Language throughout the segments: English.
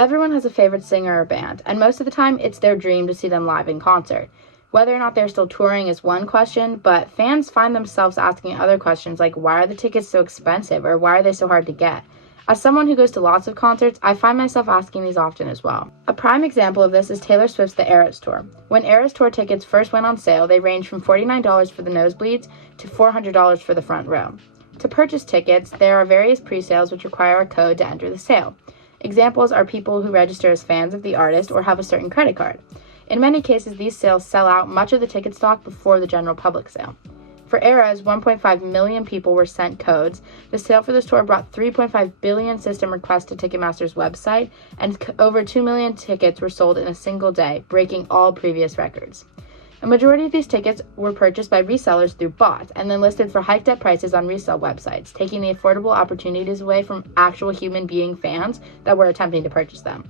Everyone has a favorite singer or band, and most of the time it's their dream to see them live in concert. Whether or not they're still touring is one question, but fans find themselves asking other questions like, why are the tickets so expensive, or why are they so hard to get? As someone who goes to lots of concerts, I find myself asking these often as well. A prime example of this is Taylor Swift's The Eras Tour. When Eras Tour tickets first went on sale, they ranged from $49 for the nosebleeds to $400 for the front row. To purchase tickets, there are various pre-sales which require a code to enter the sale. Examples are people who register as fans of the artist or have a certain credit card. In many cases, these sales sell out much of the ticket stock before the general public sale. For Eras, 1.5 million people were sent codes. The sale for this tour brought 3.5 billion system requests to Ticketmaster's website, and over 2 million tickets were sold in a single day, breaking all previous records. A majority of these tickets were purchased by resellers through bots and then listed for hiked up prices on resale websites, taking the affordable opportunities away from actual human being fans that were attempting to purchase them.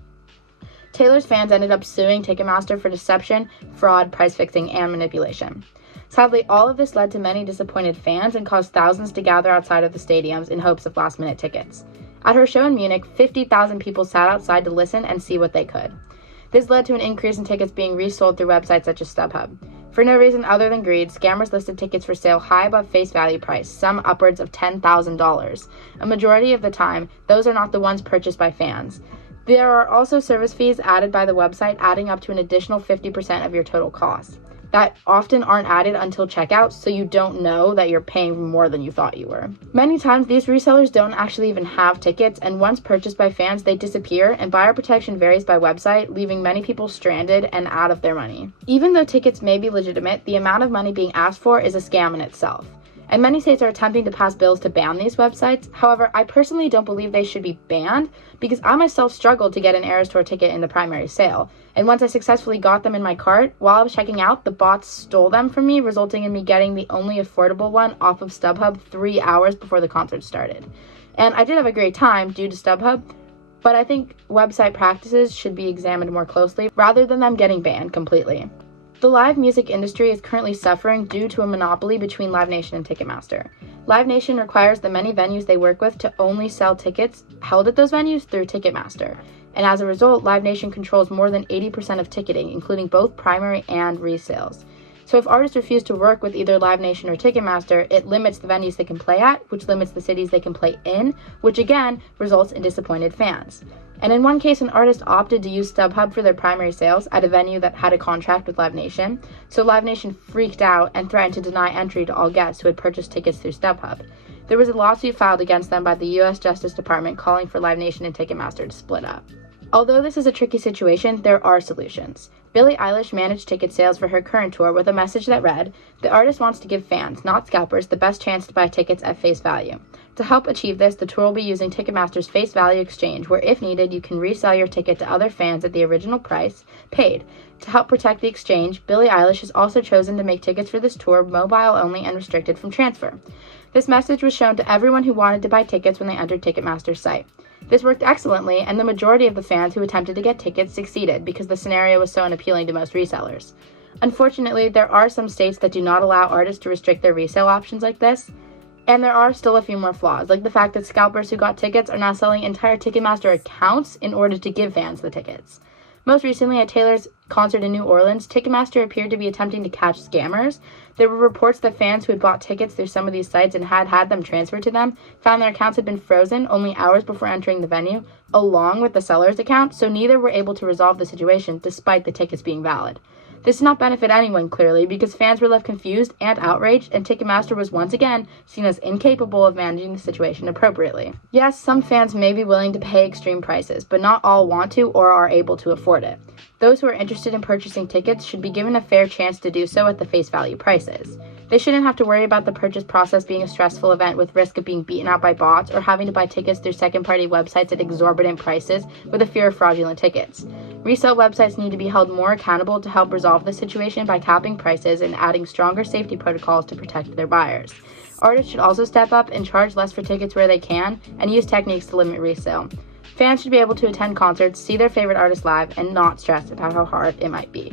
Taylor's fans ended up suing Ticketmaster for deception, fraud, price fixing, and manipulation. Sadly, all of this led to many disappointed fans and caused thousands to gather outside of the stadiums in hopes of last-minute tickets. At her show in Munich, 50,000 people sat outside to listen and see what they could. This led to an increase in tickets being resold through websites such as StubHub. For no reason other than greed, scammers listed tickets for sale high above face value price, some upwards of $10,000. A majority of the time, those are not the ones purchased by fans. There are also service fees added by the website, adding up to an additional 50% of your total cost. That often aren't added until checkout, so you don't know that you're paying more than you thought you were. Many times, these resellers don't actually even have tickets, and once purchased by fans, they disappear, and buyer protection varies by website, leaving many people stranded and out of their money. Even though tickets may be legitimate, the amount of money being asked for is a scam in itself. And many states are attempting to pass bills to ban these websites. However, I personally don't believe they should be banned because I myself struggled to get an Eras Tour ticket in the primary sale. And once I successfully got them in my cart, while I was checking out, the bots stole them from me, resulting in me getting the only affordable one off of StubHub 3 hours before the concert started. And I did have a great time due to StubHub, but I think website practices should be examined more closely rather than them getting banned completely. The live music industry is currently suffering due to a monopoly between Live Nation and Ticketmaster. Live Nation requires the many venues they work with to only sell tickets held at those venues through Ticketmaster. And as a result, Live Nation controls more than 80% of ticketing, including both primary and resales. So if artists refuse to work with either Live Nation or Ticketmaster, it limits the venues they can play at, which limits the cities they can play in, which again results in disappointed fans. And in one case, an artist opted to use StubHub for their primary sales at a venue that had a contract with Live Nation, so Live Nation freaked out and threatened to deny entry to all guests who had purchased tickets through StubHub. There was a lawsuit filed against them by the U.S. Justice Department calling for Live Nation and Ticketmaster to split up. Although this is a tricky situation, there are solutions. Billie Eilish managed ticket sales for her current tour with a message that read, "The artist wants to give fans, not scalpers, the best chance to buy tickets at face value." To help achieve this, the tour will be using Ticketmaster's face value exchange, where if needed, you can resell your ticket to other fans at the original price paid. To help protect the exchange, Billie Eilish has also chosen to make tickets for this tour mobile only and restricted from transfer. This message was shown to everyone who wanted to buy tickets when they entered Ticketmaster's site. This worked excellently, and the majority of the fans who attempted to get tickets succeeded because the scenario was so unappealing to most resellers. Unfortunately, there are some states that do not allow artists to restrict their resale options like this, and there are still a few more flaws, like the fact that scalpers who got tickets are now selling entire Ticketmaster accounts in order to give fans the tickets. Most recently, at Taylor's concert in New Orleans, Ticketmaster appeared to be attempting to catch scammers. There were reports that fans who had bought tickets through some of these sites and had them transferred to them found their accounts had been frozen only hours before entering the venue, along with the seller's account, so neither were able to resolve the situation despite the tickets being valid. This did not benefit anyone, clearly, because fans were left confused and outraged, and Ticketmaster was once again seen as incapable of managing the situation appropriately. Yes, some fans may be willing to pay extreme prices, but not all want to or are able to afford it. Those who are interested in purchasing tickets should be given a fair chance to do so at the face value prices. They shouldn't have to worry about the purchase process being a stressful event with risk of being beaten out by bots or having to buy tickets through second-party websites at exorbitant prices with a fear of fraudulent tickets. Resale websites need to be held more accountable to help resolve the situation by capping prices and adding stronger safety protocols to protect their buyers. Artists should also step up and charge less for tickets where they can and use techniques to limit resale. Fans should be able to attend concerts, see their favorite artists live, and not stress about how hard it might be.